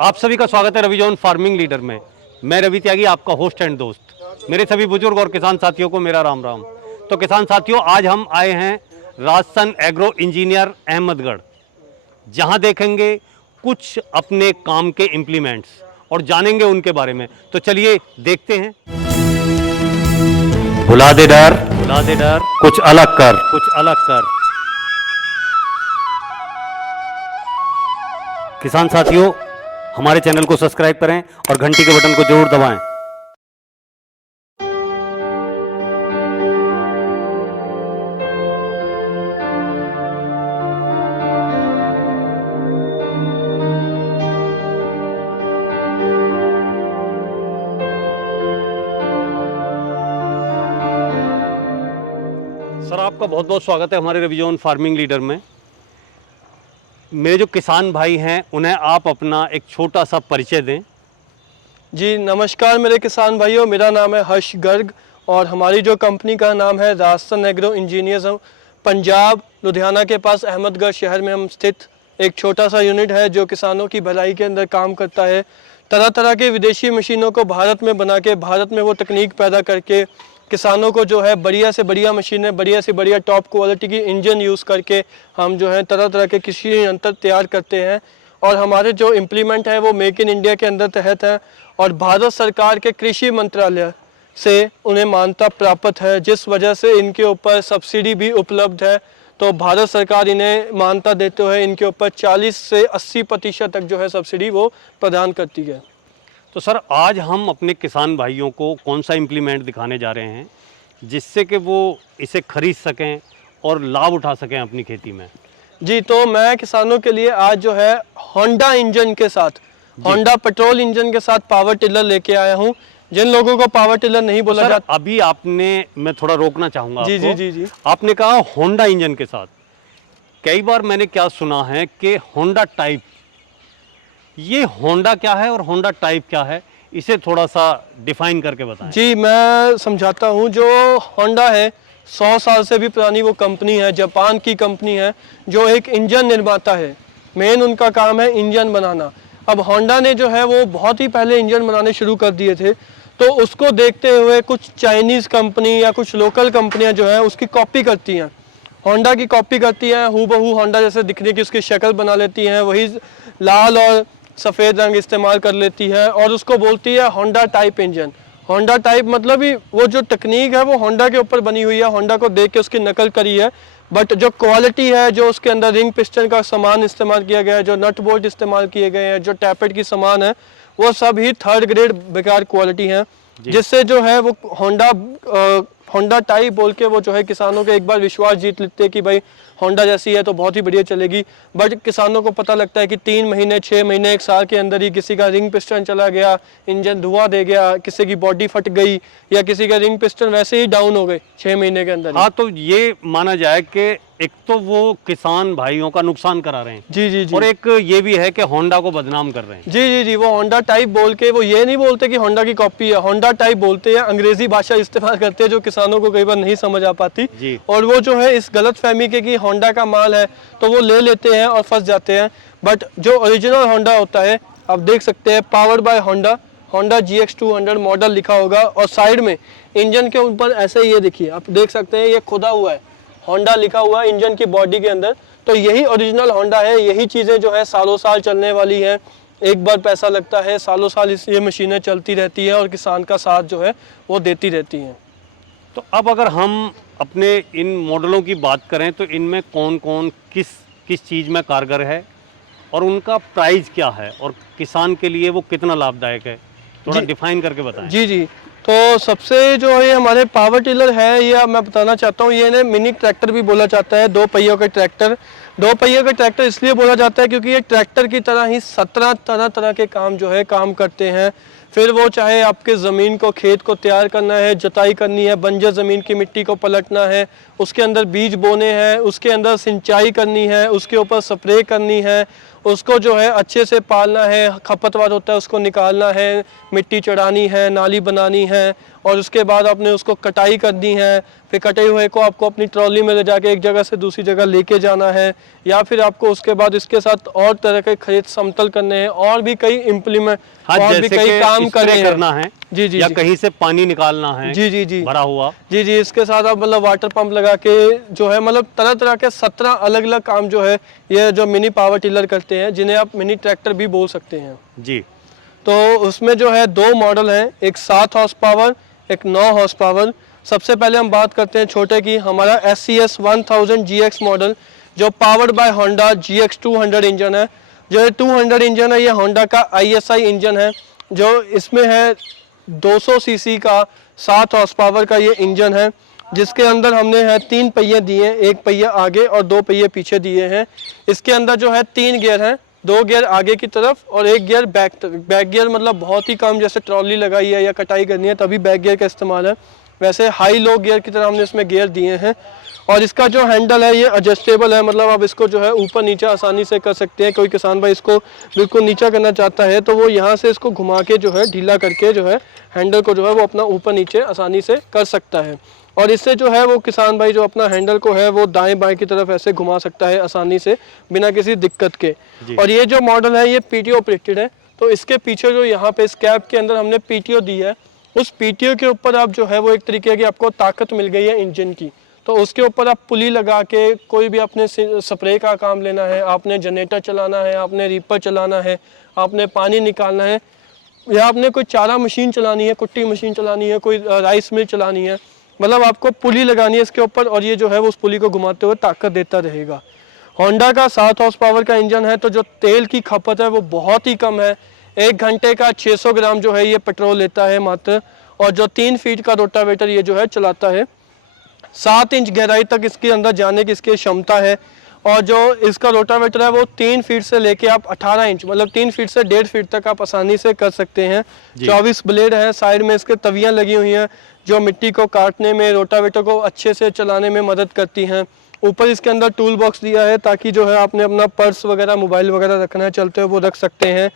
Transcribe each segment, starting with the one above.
आप सभी का स्वागत है रवि जोन फार्मिंग लीडर में। मैं रवि त्यागी, आपका होस्ट एंड दोस्त। मेरे सभी बुजुर्ग और किसान साथियों को मेरा राम राम। तो किसान साथियों, आज हम आए हैं राजसन एग्रो इंजीनियर अहमदगढ़, जहां देखेंगे कुछ अपने काम के इम्प्लीमेंट्स और जानेंगे उनके बारे में। तो चलिए देखते हैं। भुला दे डर, कुछ अलग कर। किसान साथियों, हमारे चैनल को सब्सक्राइब करें और घंटी के बटन को जरूर दबाएं। सर, आपका बहुत बहुत स्वागत है हमारे रवि जोन फार्मिंग लीडर में। मेरे जो किसान भाई हैं उन्हें आप अपना एक छोटा सा परिचय दें। जी नमस्कार मेरे किसान भाइयों, मेरा नाम है हर्ष गर्ग और हमारी जो कंपनी का नाम है राजसन एग्रो इंजीनियर्स। हम पंजाब लुधियाना के पास अहमदगढ़ शहर में हम स्थित एक छोटा सा यूनिट है जो किसानों की भलाई के अंदर काम करता है। तरह तरह के विदेशी मशीनों को भारत में बना के, भारत में वो तकनीक पैदा करके किसानों को जो है बढ़िया से बढ़िया मशीनें, बढ़िया से बढ़िया टॉप क्वालिटी की इंजन यूज़ करके हम जो है तरह तरह के कृषि यंत्र तैयार करते हैं। और हमारे जो इम्प्लीमेंट है वो मेक इन इंडिया के अंदर तहत है और भारत सरकार के कृषि मंत्रालय से उन्हें मान्यता प्राप्त है, जिस वजह से इनके ऊपर सब्सिडी भी उपलब्ध है। तो भारत सरकार इन्हें मान्यता देते हुए इनके ऊपर 40 से 80% तक जो है सब्सिडी वो प्रदान करती है। तो सर, आज हम अपने किसान भाइयों को कौन सा इम्प्लीमेंट दिखाने जा रहे हैं जिससे कि वो इसे खरीद सकें और लाभ उठा सकें अपनी खेती में? जी, तो मैं किसानों के लिए आज जो है होंडा इंजन के साथ, होंडा पेट्रोल इंजन के साथ पावर टिलर लेके आया हूँ। जिन लोगों को पावर टिलर नहीं बोला तो जाता, अभी आपने, मैं थोड़ा रोकना चाहूँगा जी आपको। जी जी जी आपने कहा होंडा इंजन के साथ। कई बार मैंने क्या सुना है कि होंडा टाइप, ये होंडा क्या है और होंडा टाइप क्या है, इसे थोड़ा सा डिफाइन करके बताएं। जी, मैं समझाता हूँ। जो होंडा है 100 साल से भी पुरानी वो कंपनी है, जापान की कंपनी है जो एक इंजन निर्माता है। मेन उनका काम है इंजन बनाना। अब होंडा ने जो है वो बहुत ही पहले इंजन बनाने शुरू कर दिए थे, तो उसको देखते हुए कुछ चाइनीज़ कंपनी या कुछ लोकल कंपनियां जो है उसकी कॉपी करती हैं, होंडा की कॉपी करती हैं। हूबहू होंडा जैसे दिखने की उसकी शक्ल बना लेती हैं, वही लाल और सफ़ेद रंग इस्तेमाल कर लेती है और उसको बोलती है Honda type engine. Honda type मतलब ही वो जो तकनीक है वो होंडा के ऊपर बनी हुई है, होंडा को देख के उसकी नकल करी है। बट जो क्वालिटी है, जो उसके अंदर रिंग पिस्टन का सामान इस्तेमाल किया गया है, जो नट बोल्ट इस्तेमाल किए गए हैं, जो टैपेट की सामान है, वो सब ही 3rd ग्रेड बेकार क्वालिटी है, जिससे जो है वो होंडा टाइप बोल के वो जो है किसानों के एक बार विश्वास जीत लेते हैं कि भाई होंडा जैसी है तो बहुत ही बढ़िया चलेगी। बट किसानों को पता लगता है कि 3 महीने 6 महीने 1 साल के अंदर ही किसी का रिंग पिस्टन चला गया, इंजन धुआं दे गया, किसी की बॉडी फट गई या किसी का रिंग पिस्टन वैसे ही डाउन हो गए 6 महीने के अंदर। हाँ, तो ये माना जाए कि एक तो वो किसान भाइयों का नुकसान करा रहे हैं, जी जी जी, और एक ये भी है कि होंडा को बदनाम कर रहे हैं। जी जी जी, वो होंडा टाइप बोल के वो ये नहीं बोलते कि होंडा की कॉपी है, होंडा टाइप बोलते हैं। अंग्रेजी भाषा इस्तेमाल करते हैं जो किसानों को कई बार नहीं समझ आ पाती जी। और वो जो है इस गलत फहमी के कि होंडा का माल है तो वो ले लेते हैं और फंस जाते हैं। बट जो ओरिजिनल होंडा होता है, आप देख सकते हैं powered by Honda, Honda GX200 model लिखा होगा और साइड में इंजन के ऊपर ऐसे ही ये देखिए आप देख सकते हैं, ये खुदा हुआ है, होंडा लिखा हुआ है इंजन की बॉडी के अंदर। तो यही ओरिजिनल होंडा है। यही चीज़ें जो है सालों साल चलने वाली हैं। एक बार पैसा लगता है, सालों साल ये मशीनें चलती रहती हैं और किसान का साथ जो है वो देती रहती हैं। तो अब अगर हम अपने इन मॉडलों की बात करें तो इनमें कौन कौन किस चीज़ में कारगर है और उनका प्राइस क्या है और किसान के लिए वो कितना लाभदायक है, थोड़ा डिफाइन करके बताएं। जी जी, तो सबसे जो ये हमारे पावर टिलर है, ये मैं बताना चाहता हूँ, ये इन्हें मिनी ट्रैक्टर भी बोला जाता है। 2 पहियों का ट्रैक्टर, 2 पहियों का ट्रैक्टर इसलिए बोला जाता है क्योंकि ये ट्रैक्टर की तरह ही 17 तरह तरह के काम जो है काम करते हैं। फिर वो चाहे आपके ज़मीन को, खेत को तैयार करना है, जुताई करनी है, बंजर ज़मीन की मिट्टी को पलटना है, उसके अंदर बीज बोने हैं, उसके अंदर सिंचाई करनी है, उसके ऊपर स्प्रे करनी है, उसको जो है अच्छे से पालना है, खपतवार होता है उसको निकालना है, मिट्टी चढ़ानी है, नाली बनानी है, और उसके बाद आपने उसको कटाई करनी है। फिर कटे हुए को आपको अपनी ट्रॉली में ले जाके एक जगह से दूसरी जगह लेके जाना है, या फिर आपको उसके बाद इसके साथ और तरह के खेत समतल करने हैं, और भी कई इम्प्लीमेंट, हाँ, और भी जैसे कई कि काम स्प्रे करना है, जी जी या जी। कहीं से पानी निकालना है, जी जी जी भरा हुआ। जी जी, इसके साथ आप मतलब वाटर पंप लगा के जो है मतलब तरह तरह के 17 अलग अलग काम जो है ये जो मिनी पावर टिलर करते हैं, जिन्हें आप मिनी ट्रैक्टर भी बोल सकते हैं जी। तो उसमें जो है 2 मॉडल हैं, एक 7 हॉर्स पावर, एक 9 हॉर्स पावर। सबसे पहले हम बात करते हैं छोटे की, हमारा SCS 1000 GX मॉडल जो powered by Honda GX 200 engine है। जो 200 इंजन है ये होंडा का ISI इंजन है, जो इसमें है 200 सीसी का 7 हॉर्स पावर का ये इंजन है, जिसके अंदर हमने है 3 पहिए दिए हैं, एक पहिया आगे और 2 पहिए पीछे दिए हैं। इसके अंदर जो है 3 गियर हैं, 2 गियर आगे की तरफ और 1 गियर बैक गियर मतलब बहुत ही कम, जैसे ट्रॉली लगाई है या कटाई करनी है तभी बैक गियर का इस्तेमाल है। वैसे हाई लो गियर की तरह हमने इसमें गियर दिए हैं। और इसका जो हैंडल है ये एडजस्टेबल है, मतलब आप इसको जो है ऊपर नीचे आसानी से कर सकते हैं। कोई किसान भाई इसको बिल्कुल नीचा करना चाहता है तो वो यहाँ से इसको घुमा के जो है ढीला करके जो है हैंडल को जो है वो अपना ऊपर नीचे आसानी से कर सकता है। और इससे जो है वो किसान भाई जो अपना हैंडल को है वो दाएं बाएं की तरफ ऐसे घुमा सकता है आसानी से बिना किसी दिक्कत के। और ये जो मॉडल है ये PTO ऑपरेटेड है, तो इसके पीछे जो यहाँ पे इस कैप के अंदर हमने PTO दी है, उस PTO के ऊपर आप जो है वो एक तरीके की आपको ताकत मिल गई है इंजन की। तो उसके ऊपर आप पुली लगा के कोई भी अपने स्प्रे का काम लेना है, आपने जनरेटर चलाना है, आपने रीपर चलाना है, आपने पानी निकालना है, या आपने कोई चारा मशीन चलानी है, कुट्टी मशीन चलानी है, कोई राइस मिल चलानी है, मतलब आपको पुली लगानी है इसके ऊपर और ये जो है वो उस पुली को घुमाते हुए ताकत देता रहेगा। होंडा का 7 हॉर्स पावर का इंजन है, तो जो तेल की खपत है वो बहुत ही कम है। 1 घंटे का 600 ग्राम जो है ये पेट्रोल लेता है मात्र। और जो 3 फीट का रोटावेटर ये जो है चलाता है, 7 इंच गहराई तक इसके अंदर जाने की इसकी क्षमता है। और जो इसका रोटावेटर है वो 3 फीट से लेके आप 18 इंच मतलब 3 फीट से 1.5 फीट तक आप आसानी से कर सकते हैं। 24 ब्लेड है, साइड में इसके तवियां लगी हुई हैं जो मिट्टी को काटने में, रोटावेटर को अच्छे से चलाने में मदद करती हैं। ऊपर इसके अंदर टूल बॉक्स दिया है ताकि जो है आपने अपना पर्स वगैरह, मोबाइल वगैरह रखना है चलते हुए वो रख सकते हैं।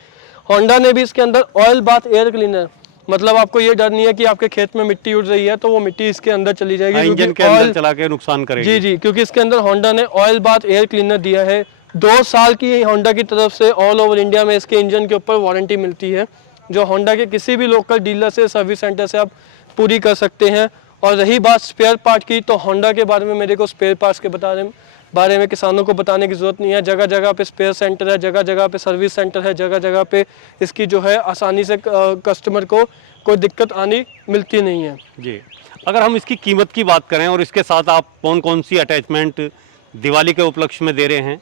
होंडा ने भी इसके अंदर ऑयल बाथ एयर क्लीनर, मतलब आपको ये डर नहीं है कि आपके खेत में मिट्टी उड़ रही है तो वो मिट्टी इसके अंदर चली जाएगी, इंजन के अंदर चला के नुकसान करेगी। जी जी, क्योंकि इसके अंदर होंडा ने ऑयल बाथ एयर क्लीनर दिया है। 2 साल की होंडा की तरफ से ऑल ओवर इंडिया में इसके इंजन के ऊपर वारंटी मिलती है, जो होंडा के किसी भी लोकल डीलर से, सर्विस सेंटर से आप पूरी कर सकते हैं। और रही बात स्पेयर पार्ट की, तो होंडा के बारे में मेरे को स्पेयर पार्ट्स के बारे में किसानों को बताने की ज़रूरत नहीं है। जगह जगह पे स्पेयर सेंटर है, जगह जगह पे सर्विस सेंटर है, जगह जगह पे इसकी जो है आसानी से कस्टमर को कोई दिक्कत आनी मिलती नहीं है। जी, अगर हम इसकी कीमत की बात करें और इसके साथ आप कौन कौन सी अटैचमेंट दिवाली के उपलक्ष्य में दे रहे हैं,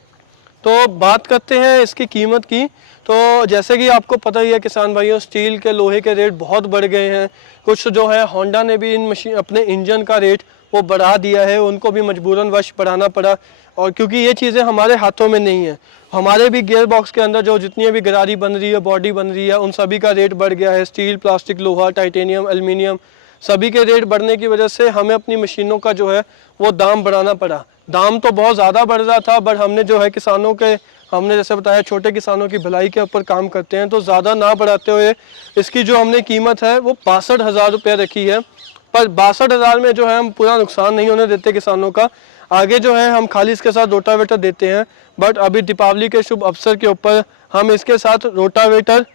तो बात करते हैं इसकी कीमत की। तो जैसे कि आपको पता ही है किसान भाइयों, स्टील के, लोहे के रेट बहुत बढ़ गए हैं। कुछ जो है होंडा ने भी इन मशीन अपने इंजन का रेट वो बढ़ा दिया है, उनको भी मजबूरन वश बढ़ाना पड़ा। और क्योंकि ये चीज़ें हमारे हाथों में नहीं है, हमारे भी गियर बॉक्स के अंदर जो जितनी भी गरारी बन रही है, बॉडी बन रही है, उन सभी का रेट बढ़ गया है। स्टील, प्लास्टिक, लोहा, टाइटेनियम, एल्युमिनियम, सभी के रेट बढ़ने की वजह से हमें अपनी मशीनों का जो है वो दाम बढ़ाना पड़ा। दाम तो बहुत ज़्यादा बढ़ रहा था, बट हमने जो है किसानों के, हमने जैसे बताया छोटे किसानों की भलाई के ऊपर काम करते हैं, तो ज़्यादा ना बढ़ाते हुए इसकी जो हमने कीमत है वो 62,000 रुपये रखी है। पर 62,000 में जो है हम पूरा नुकसान नहीं होने देते किसानों का। आगे जो है हम खाली इसके साथ रोटावेटर देते हैं, बट अभी दीपावली के शुभ अवसर के ऊपर हम इसके साथ रोटावेटर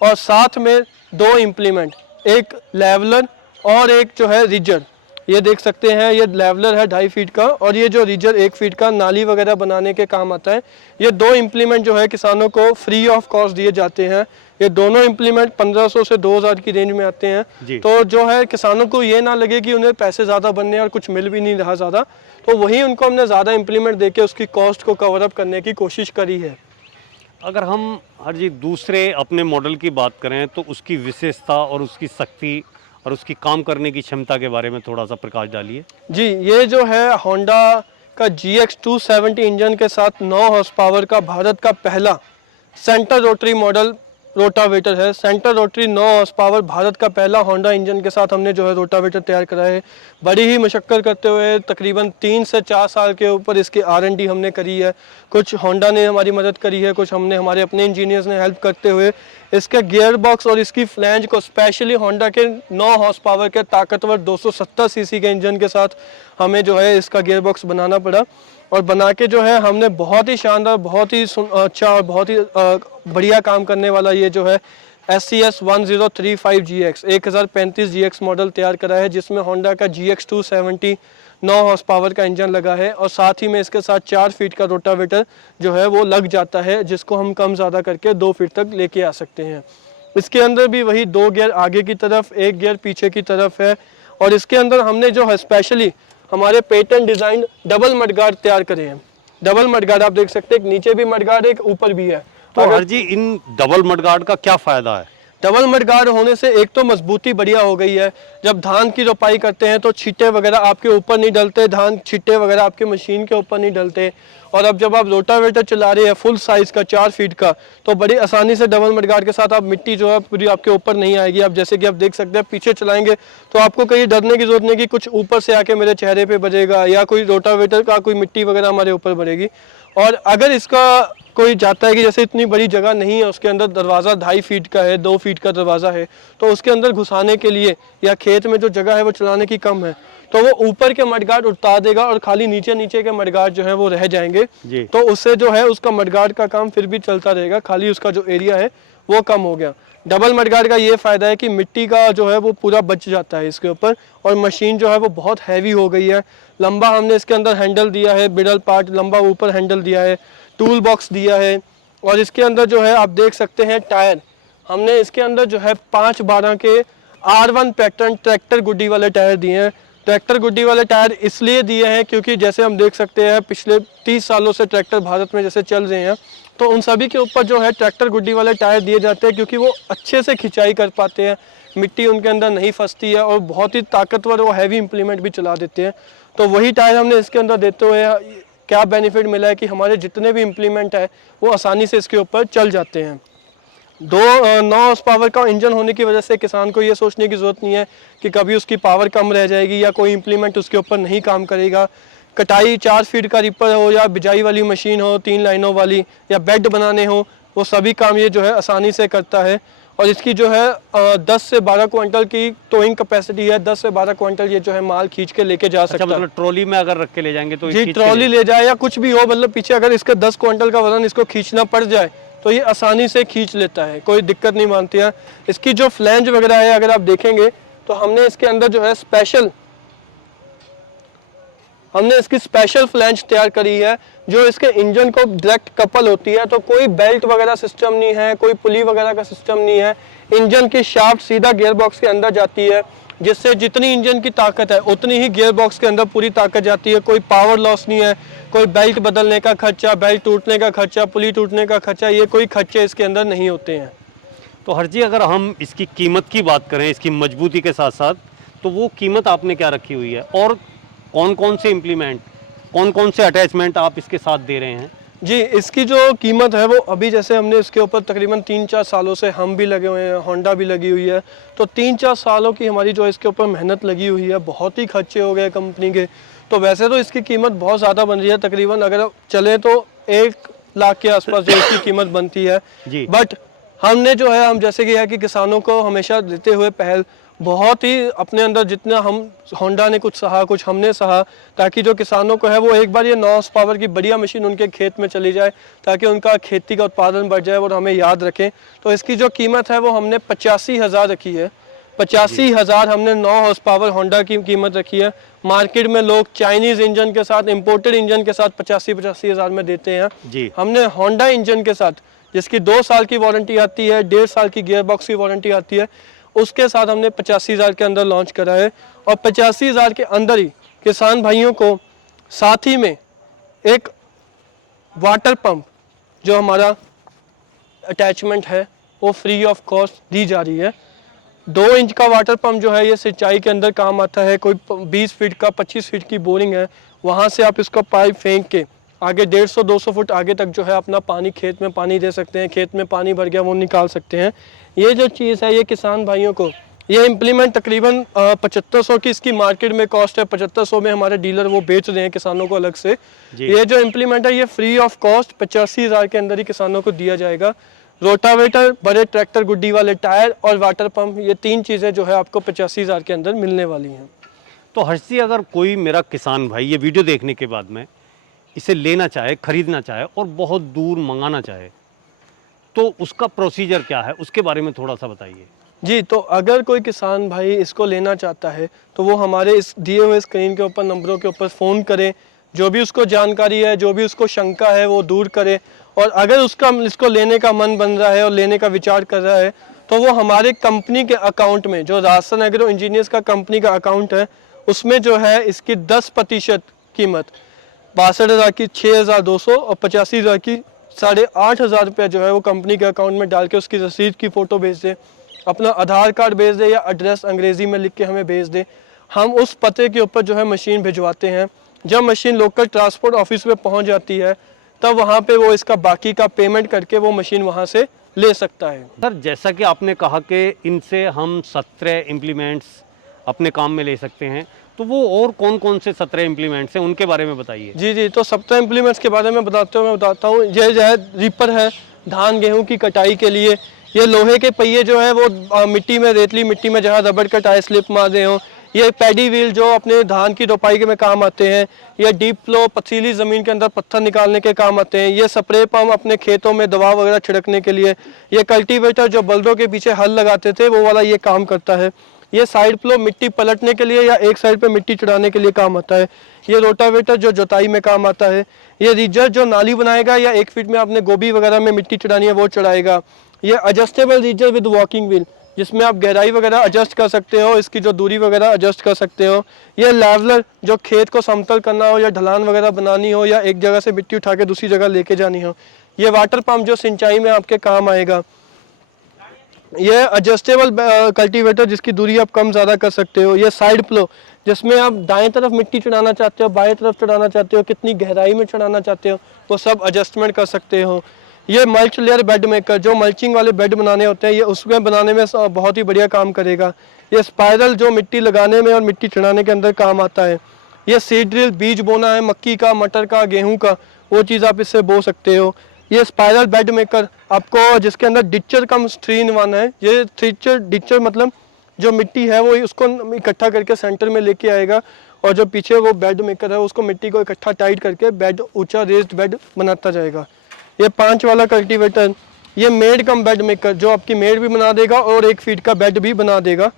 और साथ में 2 इम्प्लीमेंट, एक लेवलर और एक जो है रिजर, ये देख सकते हैं, ये लेवलर है 2.5 फीट का और ये जो रिजर 1 फीट का नाली वगैरह बनाने के काम आता है। ये 2 इम्प्लीमेंट जो है किसानों को फ्री ऑफ कॉस्ट दिए जाते हैं। ये दोनों इम्प्लीमेंट 1500 से 2000 की रेंज में आते हैं। तो जो है किसानों को ये ना लगे कि उन्हें पैसे ज़्यादा बनने और कुछ मिल भी नहीं रहा ज़्यादा, तो वही उनको हमने ज़्यादा इम्प्लीमेंट दे के उसकी कॉस्ट को कवर अप करने की कोशिश करी है। अगर हम हर जी दूसरे अपने मॉडल की बात करें तो उसकी विशेषता और उसकी शक्ति और उसकी काम करने की क्षमता के बारे में थोड़ा सा प्रकाश डालिए। जी, ये जो है होंडा का GX 270 इंजन के साथ 9 हॉर्स पावर का भारत का पहला सेंटर रोटरी मॉडल रोटावेटर है। Centre rotary 9 horse power, Bharat का पहला होंडा इंजन के साथ हमने जो है रोटावेटर तैयार करा है। बड़ी ही मशक्कत करते हुए तकरीबन 3 से 4 साल के ऊपर इसकी R&D हमने करी है। कुछ होंडा ने हमारी मदद करी है, कुछ हमने हमारे अपने इंजीनियर्स ने हेल्प करते हुए इसके गियर बॉक्स और इसकी फ्लैंज को स्पेशली होंडा के 9 हॉर्स पावर के ताकतवर 270 सीसी के इंजन के साथ हमें जो है इसका गियर बॉक्स बनाना पड़ा। और बना के जो है हमने बहुत ही शानदार, बहुत ही अच्छा और बहुत ही बढ़िया काम करने वाला ये जो है SCS 1035GX 1035 GX मॉडल तैयार करा है, जिसमें होंडा का GX 270 9 हॉर्स पावर का इंजन लगा है और साथ ही में इसके साथ 4 फीट का रोटावेटर जो है वो लग जाता है, जिसको हम कम ज़्यादा करके 2 फीट तक लेके आ सकते हैं। इसके अंदर भी वही 2 गियर आगे की तरफ, 1 गियर पीछे की तरफ है। और इसके अंदर हमने जो है स्पेशली हमारे पेटेंट डिज़ाइन डबल मडगार्ड तैयार करे हैं। डबल मडगार्ड आप देख सकते हैं, एक नीचे भी मडगार्ड, एक ऊपर भी है। तो हर जी इन डबल मडगार्ड का क्या फायदा है? डबल मडगार्ड होने से एक तो मजबूती बढ़िया हो गई है। जब धान की रोपाई करते हैं तो छींटे वगैरह आपके ऊपर नहीं डलते, धान छींटे वगैरह आपके मशीन के ऊपर नहीं डलते। और अब जब आप रोटावेटर चला रहे हैं फुल साइज का 4 फीट का, तो बड़ी आसानी से डबल मडगार्ड के साथ आप मिट्टी जो है पूरी आपके ऊपर नहीं आएगी। आप जैसे कि आप देख सकते हैं पीछे चलाएंगे तो आपको कहीं डरने की जरूरत नहीं कि कुछ ऊपर से आके मेरे चेहरे पे बजेगा या कोई रोटावेटर का कोई मिट्टी वगैरह हमारे ऊपर बनेगी। और अगर इसका कोई जाता है कि जैसे इतनी बड़ी जगह नहीं है, उसके अंदर दरवाज़ा 2.5 फीट का है, 2 फीट का दरवाज़ा है, तो उसके अंदर घुसाने के लिए या खेत में जो जगह है वो चलाने की कम है, तो वो ऊपर के मडगार्ड उतार देगा और खाली नीचे नीचे के मडगार्ड जो है वो रह जाएंगे। तो उससे जो है उसका मडगार्ड का काम फिर भी चलता रहेगा, खाली उसका जो एरिया है वो कम हो गया। डबल मडगार्ड का ये फ़ायदा है कि मिट्टी का जो है वो पूरा बच जाता है इसके ऊपर, और मशीन जो है वो बहुत हैवी हो गई है। लंबा हमने इसके अंदर हैंडल दिया है, मिडल पार्ट लंबा ऊपर हैंडल दिया है, टूल बॉक्स दिया है। और इसके अंदर जो है आप देख सकते हैं टायर, हमने इसके अंदर जो है 5/12 के R1 पैटर्न ट्रैक्टर गुड्डी वाले टायर दिए हैं। ट्रैक्टर गुड्डी वाले टायर इसलिए दिए हैं क्योंकि जैसे हम देख सकते हैं पिछले 30 सालों से ट्रैक्टर भारत में जैसे चल रहे हैं, तो उन सभी के ऊपर जो है ट्रैक्टर गुड्डी वाले टायर दिए जाते हैं, क्योंकि वो अच्छे से खिंचाई कर पाते हैं, मिट्टी उनके अंदर नहीं फंसती है और बहुत ही ताकतवर और हैवी इम्प्लीमेंट भी चला देते हैं। तो वही टायर हमने इसके अंदर देते हुए क्या बेनिफिट मिला है कि हमारे जितने भी इम्प्लीमेंट है वो आसानी से इसके ऊपर चल जाते हैं। 9 हॉर्स पावर का इंजन होने की वजह से किसान को ये सोचने की ज़रूरत नहीं है कि कभी उसकी पावर कम रह जाएगी या कोई इम्प्लीमेंट उसके ऊपर नहीं काम करेगा। कटाई 4 फीट का रिपर हो या बिजाई वाली मशीन हो 3 लाइनों वाली, या बेड बनाने हो, वो सभी काम ये जो है आसानी से करता है। और इसकी जो है 10 से 12 क्विंटल की टोइंग कैपेसिटी है। 10 से 12 क्विंटल ये जो है माल खींच के लेके जा सकता है। मतलब ट्रॉली में अगर रख के ले जाएंगे तो जी, ट्रॉली ले जाए या कुछ भी हो, मतलब पीछे अगर इसका 10 क्विंटल का वजन इसको खींचना पड़ जाए तो ये आसानी से खींच लेता है, कोई दिक्कत नहीं मानती है। इसकी जो फ्लैंज वगैरह है अगर आप देखेंगे तो हमने इसके अंदर जो है इसकी स्पेशल फ्लैंज तैयार करी है जो इसके इंजन को डायरेक्ट कपल होती है। तो कोई बेल्ट वगैरह सिस्टम नहीं है, कोई पुली वगैरह का सिस्टम नहीं है। इंजन की शाफ्ट सीधा गियर बॉक्स के अंदर जाती है, जिससे जितनी इंजन की ताकत है उतनी ही गियर बॉक्स के अंदर पूरी ताकत जाती है। कोई पावर लॉस नहीं है, कोई बेल्ट बदलने का खर्चा, बेल्ट टूटने का खर्चा, पुली टूटने का खर्चा, ये कोई खर्चे इसके अंदर नहीं होते हैं। तो हर जी अगर हम इसकी कीमत की बात करें, इसकी मजबूती के साथ साथ, तो वो कीमत आपने क्या रखी हुई है और कौन कौन से इम्प्लीमेंट, कौन कौन से अटैचमेंट आप इसके साथ दे रहे हैं? जी, इसकी जो कीमत है वो अभी जैसे हमने इसके ऊपर तकरीबन 3-4 सालों से हम भी लगे हुए हैं, होंडा भी लगी हुई है, तो 3-4 सालों की हमारी जो इसके ऊपर मेहनत लगी हुई है, बहुत ही खर्चे हो गए कंपनी के। तो वैसे तो इसकी कीमत बहुत ज़्यादा बन रही है, तकरीबन अगर चले तो 1 लाख के आसपास जो इसकी कीमत बनती है जी। बट हमने जो है, हम जैसे कि है कि किसानों को हमेशा देते हुए पहल, बहुत ही अपने अंदर जितना हम होंडा ने कुछ सहा, कुछ हमने सहा, ताकि जो किसानों को है वो एक बार ये 9 हॉर्स पावर की बढ़िया मशीन उनके खेत में चली जाए, ताकि उनका खेती का उत्पादन बढ़ जाए और हमें याद रखें। तो इसकी जो कीमत है वो हमने 85,000 रखी है। 85,000 हमने 9 हॉर्स पावर होंडा की कीमत रखी है। मार्केट में लोग चाइनीज इंजन के साथ, इम्पोर्टेड इंजन के साथ 85,000 में देते हैं जी। हमने होंडा इंजन के साथ, जिसकी 2 साल की वारंटी आती है, 1.5 साल की गियर बॉक्स की वारंटी आती है, उसके साथ हमने 85,000 के अंदर लॉन्च करा है। और 85,000 के अंदर ही किसान भाइयों को साथ ही में एक वाटर पंप जो हमारा अटैचमेंट है वो फ्री ऑफ कॉस्ट दी जा रही है। 2 इंच का वाटर पंप जो है ये सिंचाई के अंदर काम आता है। कोई 20 फीट का 25 फीट की बोरिंग है, वहाँ से आप इसका पाइप फेंक के आगे 150-200 फुट आगे तक जो है अपना पानी खेत में पानी दे सकते हैं, खेत में पानी भर गया वो निकाल सकते हैं। ये जो चीज़ है ये किसान भाइयों को, ये इम्प्लीमेंट तकरीबन 7500 की इसकी मार्केट में कॉस्ट है, 7500 में हमारे डीलर वो बेच रहे हैं किसानों को अलग से। ये जो इम्प्लीमेंट है ये फ्री ऑफ कॉस्ट 85,000 के अंदर ही किसानों को दिया जाएगा। रोटावेटर, बड़े ट्रैक्टर गुड्डी वाले टायर और वाटर पंप, ये 3 चीज़ें जो है आपको 85,000 के अंदर मिलने वाली हैं। तो हर्ष जी, अगर कोई मेरा किसान भाई ये वीडियो देखने के बाद में इसे लेना चाहे, खरीदना चाहे और बहुत दूर मंगाना चाहे, तो उसका प्रोसीजर क्या है, उसके बारे में थोड़ा सा बताइए। जी, तो अगर कोई किसान भाई इसको लेना चाहता है तो वो हमारे इस दिए हुए स्क्रीन के ऊपर नंबरों के ऊपर फ़ोन करे, जो भी उसको जानकारी है, जो भी उसको शंका है वो दूर करे। और अगर उसका इसको लेने का मन बन रहा है और लेने का विचार कर रहा है तो वो हमारे कंपनी के अकाउंट में, जो राजस्थान एग्रो इंजीनियर्स का कंपनी का अकाउंट है, उसमें जो है इसकी 10% कीमत 62,000 की 6,200 और 85,000 की 8,500 रुपया जो है वो कंपनी के अकाउंट में डाल के उसकी रसीद की फ़ोटो भेज दे, अपना आधार कार्ड भेज दे या एड्रेस अंग्रेज़ी में लिख के हमें भेज दे। हम उस पते के ऊपर जो है मशीन भिजवाते हैं। जब मशीन लोकल ट्रांसपोर्ट ऑफिस में पहुंच जाती है तब वहां पे वो इसका बाकी का पेमेंट करके वो मशीन वहां से ले सकता है। सर, जैसा कि आपने कहा कि इनसे हम 17 इम्प्लीमेंट्स अपने काम में ले सकते हैं, तो वो और कौन कौन से 17 इम्प्लीमेंट्स हैं उनके बारे में बताइए। जी, तो 17 इम्प्लीमेंट्स के बारे में बताता हूँ। ये जो है रीपर है धान गेहूँ की कटाई के लिए। ये लोहे के पहिए जो है वो मिट्टी में, रेतली मिट्टी में जहाँ रबड़ का टायर स्लिप मार रहे हों। ये पैडी व्हील जो अपने धान की रोपाई के में काम आते हैं। ये डीप फ्लो, पथरीली ज़मीन के अंदर पत्थर निकालने के काम आते हैं। ये स्प्रे पंप अपने खेतों में दवा वगैरह छिड़कने के लिए। ये कल्टीवेटर जो बल्दों के पीछे हल लगाते थे वो वाला ये काम करता है। ये साइड फ्लो मिट्टी पलटने के लिए या एक साइड पे मिट्टी चढ़ाने के लिए काम आता है। ये रोटावेटर जो जुताई में काम आता है। ये रिजर जो नाली बनाएगा या 1 फीट में आपने गोभी वगैरह में मिट्टी चढ़ानी है वो चढ़ाएगा। ये एडजस्टेबल रिजर विद वॉकिंग व्हील, जिसमें आप गहराई वगैरह एडजस्ट कर सकते हो, इसकी जो दूरी वगैरह एडजस्ट कर सकते हो। ये लेवलर जो खेत को समतल करना हो या ढलान वगैरह बनानी हो या एक जगह से मिट्टी उठा के दूसरी जगह लेके जानी हो। ये वाटर पंप जो सिंचाई में आपके काम आएगा। ये एडजस्टेबल कल्टीवेटर जिसकी दूरी आप कम ज़्यादा कर सकते हो। ये साइड फ्लो जिसमें आप दाएं तरफ मिट्टी चढ़ाना चाहते हो, बाएं तरफ चढ़ाना चाहते हो, कितनी गहराई में चढ़ाना चाहते हो, वो सब एडजस्टमेंट कर सकते हो। ये मल्च लेयर बेड मेकर, जो मल्चिंग वाले बेड बनाने होते हैं, ये उसमें बनाने में बहुत ही बढ़िया काम करेगा। ये स्पाइरल जो मिट्टी लगाने में और मिट्टी चढ़ाने के अंदर काम आता है। ये सीड ड्रिल, बीज बोना है मक्की का, मटर का, गेहूं का, वो चीज़ आप इससे बो सकते हो। ये स्पाइरल बेड मेकर आपको, जिसके अंदर डिचर कम 3-in-1 है। ये डिचर मतलब जो मिट्टी है वो उसको इकट्ठा करके सेंटर में लेके आएगा और जो पीछे वो बेड मेकर है उसको मिट्टी को इकट्ठा टाइट करके बेड, ऊंचा रेज्ड बेड बनाता जाएगा। ये 5 वाला कल्टीवेटर, ये मेड कम बेड मेकर, जो आपकी मेड भी बना देगा और 1 फीट का बेड भी बना देगा।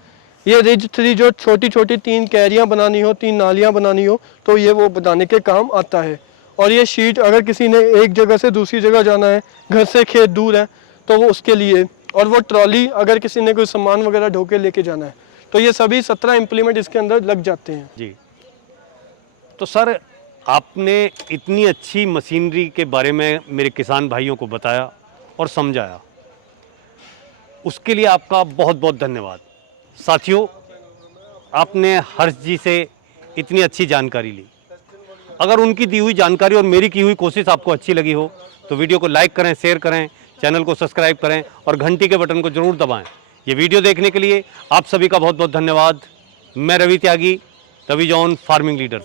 ये रिज 3, जो छोटी छोटी 3 कैरियाँ बनानी हो, 3 नालियाँ बनानी हो, तो ये वो बनाने के काम आता है। और ये शीट, अगर किसी ने एक जगह से दूसरी जगह जाना है, घर से खेत दूर है, तो वो उसके लिए। और वो ट्रॉली, अगर किसी ने कोई सामान वगैरह ढो के लेके जाना है, तो ये सभी 17 इम्प्लीमेंट इसके अंदर लग जाते हैं। जी, तो सर आपने इतनी अच्छी मशीनरी के बारे में मेरे किसान भाइयों को बताया और समझाया, उसके लिए आपका बहुत बहुत धन्यवाद। साथियों, आपने हर्ष जी से इतनी अच्छी जानकारी ली। अगर उनकी दी हुई जानकारी और मेरी की हुई कोशिश आपको अच्छी लगी हो तो वीडियो को लाइक करें, शेयर करें, चैनल को सब्सक्राइब करें और घंटी के बटन को जरूर दबाएं। ये वीडियो देखने के लिए आप सभी का बहुत बहुत धन्यवाद। मैं रवि त्यागी, रवि जॉन फार्मिंग लीडर से।